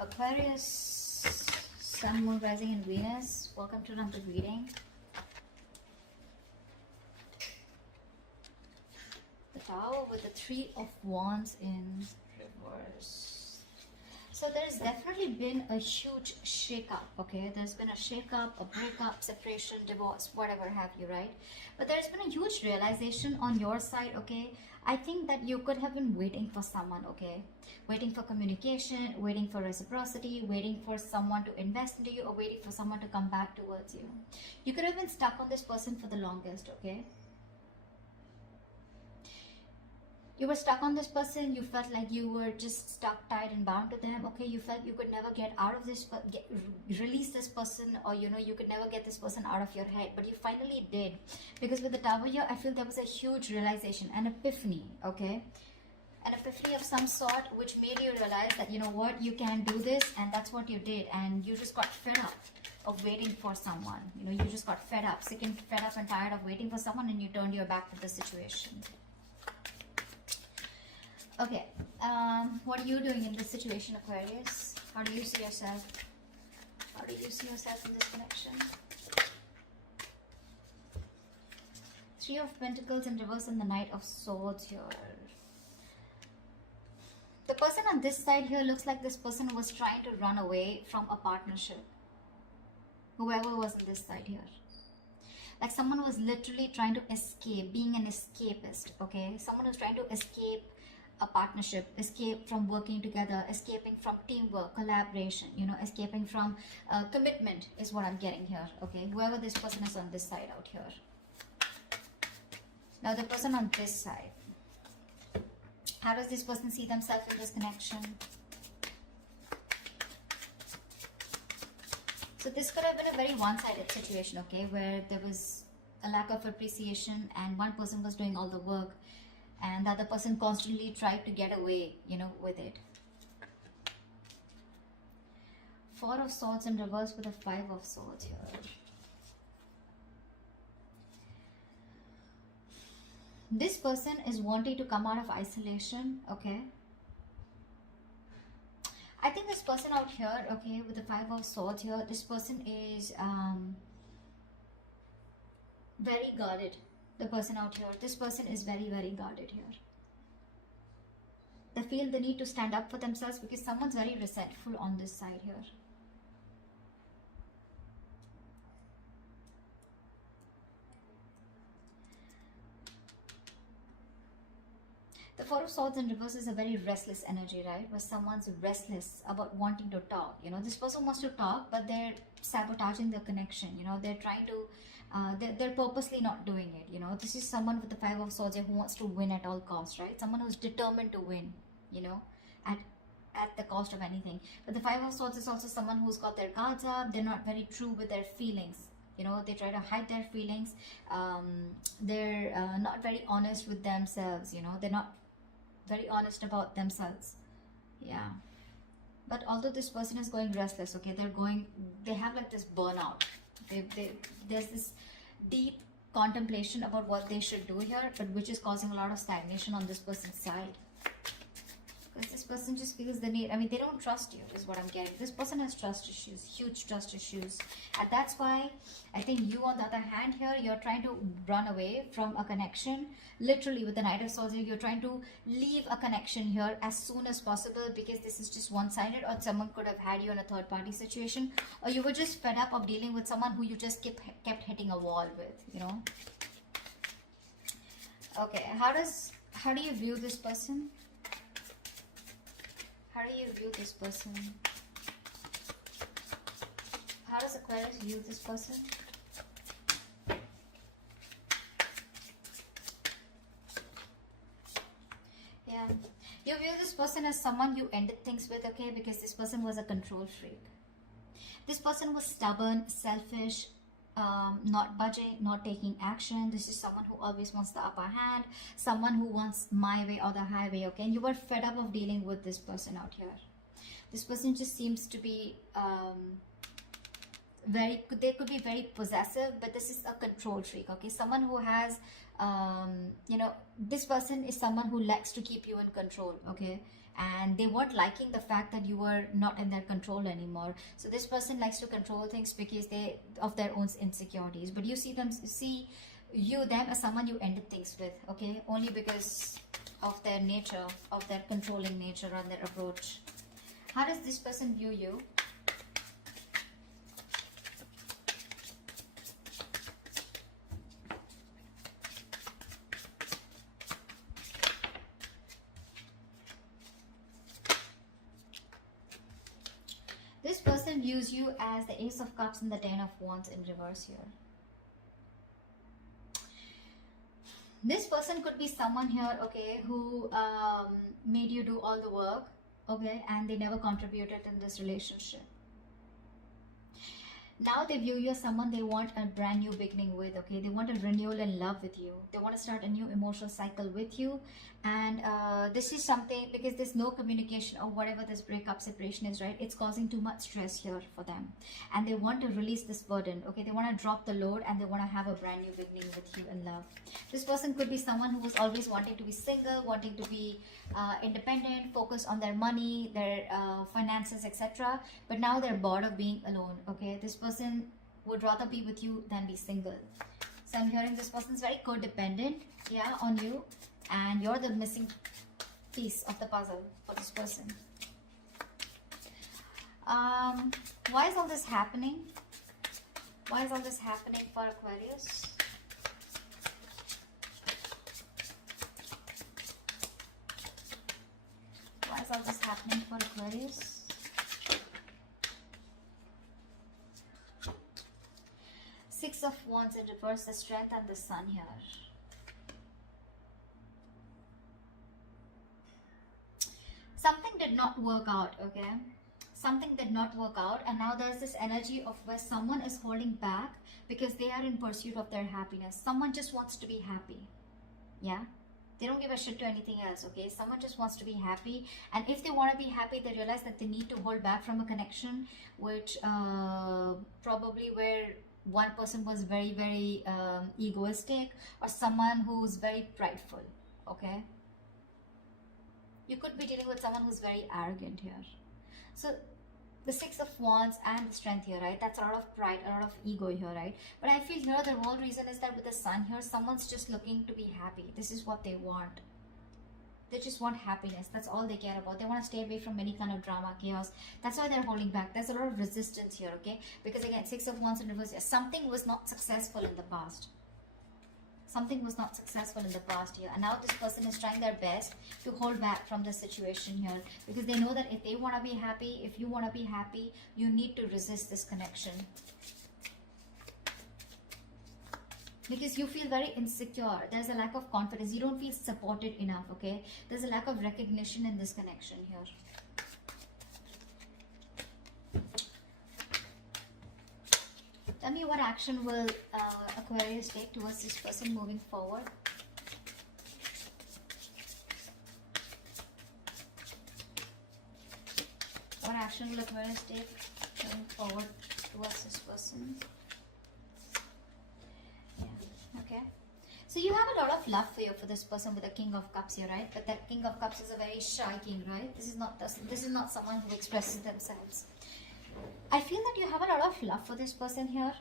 Aquarius, Sun, Moon, Rising, and Venus. Welcome to another reading. The Tower with the Three of Wands in reverse. So there's definitely been a huge shake-up, okay? There's been a shake-up, a breakup, separation, divorce, whatever have you, right? But there's been a huge realization on your side, okay? I think that you could have been waiting for someone, okay? Waiting for communication, waiting for reciprocity, waiting for someone to invest into you, or waiting for someone to come back towards you. You could have been stuck on this person for the longest, okay? You were stuck on this person, you felt like you were just stuck, tied and bound to them, okay? You felt you could never get out of this, release this person, or you know, you could never get this person out of your head, but you finally did. Because with the Tower here, I feel there was a huge realization, an epiphany, okay? An epiphany of some sort, which made you realize that, you know what, you can do this, and that's what you did, and you just got fed up of waiting for someone. You know, you just got fed up and tired of waiting for someone, and you turned your back to the situation. Okay, what are you doing in this situation, Aquarius? How do you see yourself? How do you see yourself in this connection? Three of Pentacles in reverse and the Knight of Swords here. The person on this side here looks like this person was trying to run away from a partnership. Whoever was on this side here. Like someone was literally trying to escape, being an escapist, okay? Someone was trying to escape a partnership, escape from working together, escaping from teamwork, collaboration, you know, escaping from commitment is what I'm getting here, okay? Whoever this person is on this side out here. Now the person on this side, how does this person see themselves in this connection? So this could have been a very one-sided situation, okay, where there was a lack of appreciation and one person was doing all the work, and the other person constantly tried to get away, you know, with it. Four of Swords in reverse with a Five of Swords here. This person is wanting to come out of isolation, okay? I think this person out here, okay, with the Five of Swords here, this person is very guarded. The person out here, this person is very, very guarded here. They feel the need to stand up for themselves because someone's very resentful on this side here. The Four of Swords in reverse is a very restless energy, right? Where someone's restless about wanting to talk. You know, this person wants to talk, but they're sabotaging the connection. You know, they're trying to they're purposely not doing it, you know. This is someone with the Five of Swords who wants to win at all costs, right? Someone who's determined to win, you know, at the cost of anything. But the Five of Swords is also someone who's got their guards up. They're not very true with their feelings, you know. They try to hide their feelings. They're not very honest with themselves, you know. They're not very honest about themselves. Yeah. But although this person is going restless, okay, they have like this burnout. There's this deep contemplation about what they should do here, but which is causing a lot of stagnation on this person's side. Because this person just feels the need. I mean, they don't trust you, is what I'm getting. This person has trust issues, huge trust issues. And that's why I think you, on the other hand here, you're trying to run away from a connection. Literally, with the Knight of Swords, you're trying to leave a connection here as soon as possible because this is just one-sided, or someone could have had you in a third-party situation, or you were just fed up of dealing with someone who you just kept hitting a wall with, you know. Okay, how do you view this person? How do you view this person? How does Aquarius view this person? Yeah. You view this person as someone you ended things with, okay? Because this person was a control freak. This person was stubborn, selfish, not budging, not taking action. This is someone who always wants the upper hand, someone who wants my way or the highway, okay? And you were fed up of dealing with this person out here. This person just seems to be they could be very possessive, but this is a control freak, okay? Someone who has you know, this person is someone who likes to keep you in control, okay? and they weren't liking the fact that you were not in their control anymore. So this person likes to control things because they of their own insecurities, but you see them as someone you ended things with, okay, only because of their nature, of their controlling nature and their approach. How does this person view you? This person views you as the Ace of Cups and the Ten of Wands in reverse here. This person could be someone here, okay, who made you do all the work, okay, and they never contributed in this relationship. Now they view you as someone they want a brand new beginning with, okay? They want a renewal in love with you. They want to start a new emotional cycle with you. And this is something, because there's no communication or whatever this breakup separation is, right? It's causing too much stress here for them. And they want to release this burden, okay? They want to drop the load and they want to have a brand new beginning with you in love. This person could be someone who was always wanting to be single, wanting to be independent, focused on their money, their finances, etc. But now they're bored of being alone, okay? This person would rather be with you than be single. So I'm hearing this person's very codependent, yeah, on you, and you're the missing piece of the puzzle for this person. Why is all this happening? Why is all this happening for Aquarius? Why is all this happening for Aquarius? Six of Wands in reverse, the Strength and the Sun here. Something did not work out, okay? Something did not work out, and now there's this energy of where someone is holding back because they are in pursuit of their happiness. Someone just wants to be happy, yeah? They don't give a shit to anything else, okay? Someone just wants to be happy, and if they want to be happy, they realize that they need to hold back from a connection, which probably where one person was very, very egoistic, or someone who's very prideful, okay? You could be dealing with someone who's very arrogant here. So the Six of Wands and the Strength here, right? That's a lot of pride, a lot of ego here, right? But I feel here the whole reason is that with the Sun here, someone's just looking to be happy. This is what they want. They just want happiness. That's all they care about. They want to stay away from any kind of drama, chaos. That's why they're holding back. There's a lot of resistance here, okay? Because again, Six of Wands in reverse, something was not successful in the past. Something was not successful in the past here, and now this person is trying their best to hold back from the situation here, because they know that if they want to be happy, if you want to be happy, you need to resist this connection, because you feel very insecure. There's a lack of confidence. You don't feel supported enough, okay? There's a lack of recognition in this connection here. Tell me what action will Aquarius take towards this person moving forward. What action will Aquarius take moving forward towards this person? Yeah, okay. So you have a lot of love for this person with the King of Cups here, right? But that King of Cups is a very shy king, right? This is not someone who expresses themselves. I feel that you have a lot of love for this person here,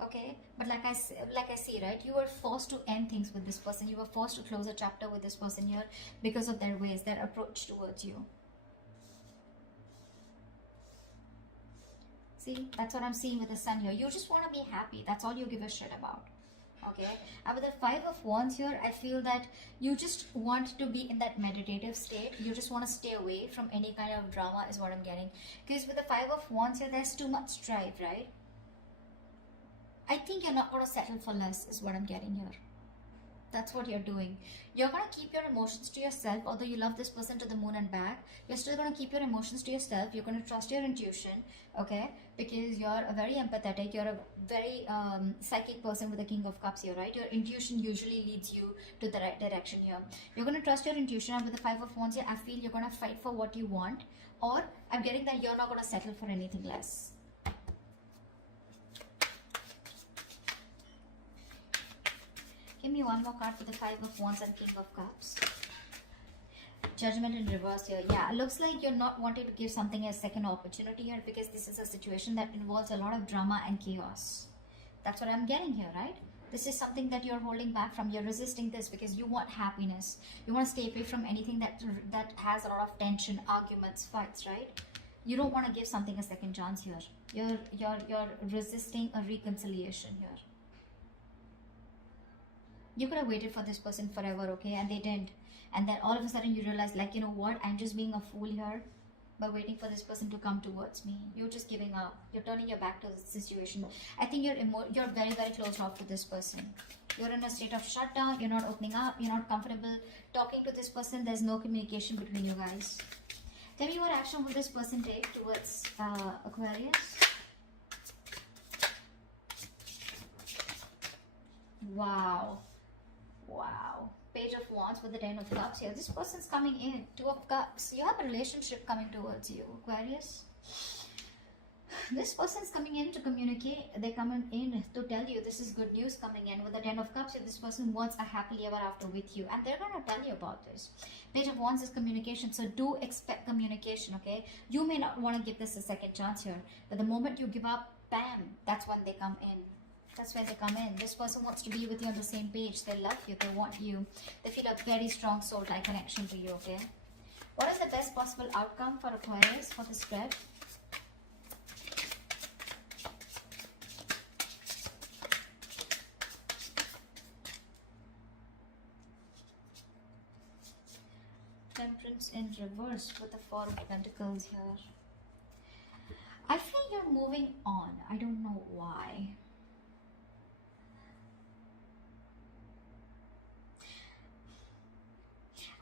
okay? But like I see, right? You were forced to end things with this person. You were forced to close a chapter with this person here because of their ways, their approach towards you. See, that's what I'm seeing with the Sun here. You just want to be happy. That's all you give a shit about. Okay, and with the Five of Wands here, I feel that you just want to be in that meditative state. You just want to stay away from any kind of drama is what I'm getting. Because with the Five of Wands here, there's too much strife, right? I think you're not going to settle for less is what I'm getting here. That's what you're doing. You're going to keep your emotions to yourself. Although you love this person to the moon and back, you're still going to keep your emotions to yourself. You're going to trust your intuition, okay? Because you're a very empathetic, you're a very psychic person with the King of Cups here, right? Your intuition usually leads you to the right direction here. You're going to trust your intuition, and with the Five of Wands here, I feel you're going to fight for what you want, or I'm getting that you're not going to settle for anything less. Give me one more card for the Five of Wands and King of Cups. Judgment in reverse here. Yeah, looks like you're not wanting to give something a second opportunity here, because this is a situation that involves a lot of drama and chaos. That's what I'm getting here, right? This is something that you're holding back from. You're resisting this because you want happiness. You want to stay away from anything that has a lot of tension, arguments, fights, right? You don't want to give something a second chance here. You're resisting a reconciliation here. You could have waited for this person forever, okay, and they didn't. And then all of a sudden you realize, like, you know what, I'm just being a fool here by waiting for this person to come towards me. You're just giving up. You're turning your back to the situation. I think you're very, very closed off to this person. You're in a state of shutdown. You're not opening up. You're not comfortable talking to this person. There's no communication between you guys. Tell me what action will this person take towards Aquarius? Wow. Wow. Page of Wands with the 10 of Cups here. This person's coming in. 2 of Cups. You have a relationship coming towards you, Aquarius. This person's coming in to communicate. They're coming in to tell you this is good news coming in. With the 10 of Cups, this person wants a happily ever after with you. And they're going to tell you about this. Page of Wands is communication. So do expect communication, okay? You may not want to give this a second chance here. But the moment you give up, bam, that's when they come in. That's where they come in. This person wants to be with you on the same page. They love you. They want you. They feel a very strong soul-like connection to you, okay? What is the best possible outcome for Aquarius for the spread? Temperance in reverse with the 4 of Pentacles here. I feel you're moving on. I don't know why.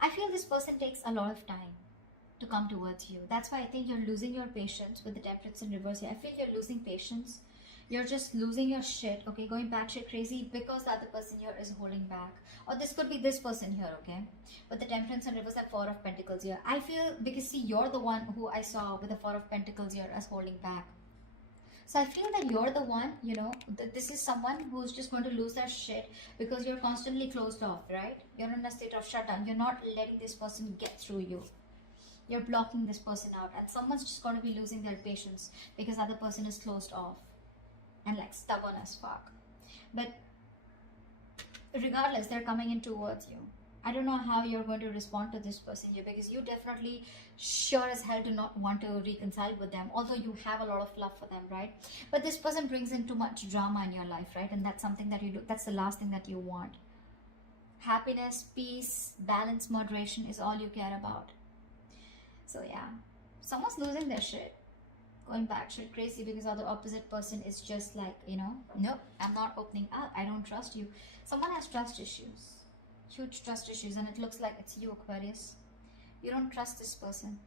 I feel this person takes a lot of time to come towards you. That's why I think you're losing your patience with the Temperance in reverse here. I feel you're losing patience. You're just losing your shit, okay? Going batshit crazy because the other person here is holding back. Or this could be this person here, okay? With the Temperance in reverse and 4 of Pentacles here. I feel, because see, you're the one who I saw with the 4 of Pentacles here as holding back. So I feel that you're the one, you know, this is someone who's just going to lose their shit because you're constantly closed off, right? You're in a state of shutdown. You're not letting this person get through you. You're blocking this person out. And someone's just going to be losing their patience because the other person is closed off and like stubborn as fuck. But regardless, they're coming in towards you. I don't know how you're going to respond to this person here, because you definitely sure as hell do not want to reconcile with them, although you have a lot of love for them, right? But this person brings in too much drama in your life, right? And that's something that you do. That's the last thing that you want. Happiness, peace, balance, moderation is all you care about. So yeah, someone's losing their shit, going batshit crazy because the other opposite person is just like, you know, nope, I'm not opening up. I don't trust you. Someone has trust issues. Huge trust issues, and it looks like it's you, Aquarius. You don't trust this person.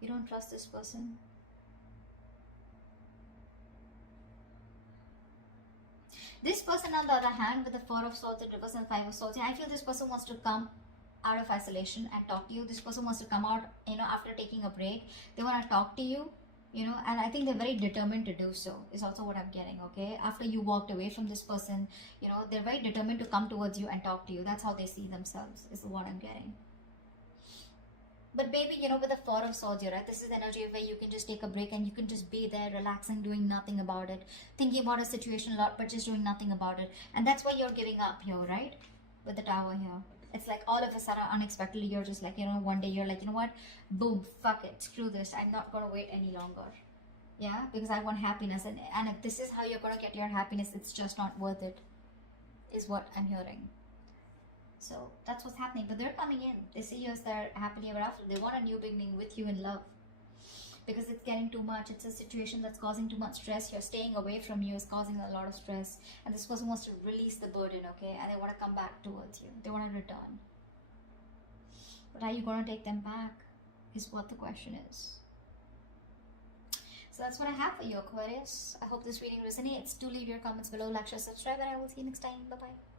You don't trust this person. This person, on the other hand, with the 4 of Swords in reverse and 5 of Swords, I feel this person wants to come out of isolation and talk to you. This person wants to come out, you know, after taking a break. They want to talk to you. You know, and I think they're very determined to do so, is also what I'm getting, okay? After you walked away from this person, you know, they're very determined to come towards you and talk to you. That's how they see themselves, is what I'm getting. But baby, you know, with the 4 of Swords here, right? This is the energy where you can just take a break and you can just be there, relaxing, doing nothing about it. Thinking about a situation a lot, but just doing nothing about it. And that's why you're giving up here, right? With the Tower here. It's like all of a sudden, unexpectedly, you're just like, you know, one day you're like, you know what? Boom, fuck it, screw this. I'm not going to wait any longer. Yeah, because I want happiness. And if this is how you're going to get your happiness, it's just not worth it, is what I'm hearing. So that's what's happening. But they're coming in. They see you as their happily ever after. They want a new beginning with you in love. Because it's getting too much. It's a situation that's causing too much stress. You're staying away from you is causing a lot of stress. And this person wants to release the burden, okay? And they want to come back towards you. They want to return. But are you going to take them back? Is what the question is. So that's what I have for you, Aquarius. I hope this reading resonates. Do leave your comments below, like, share, subscribe, and I will see you next time. Bye-bye.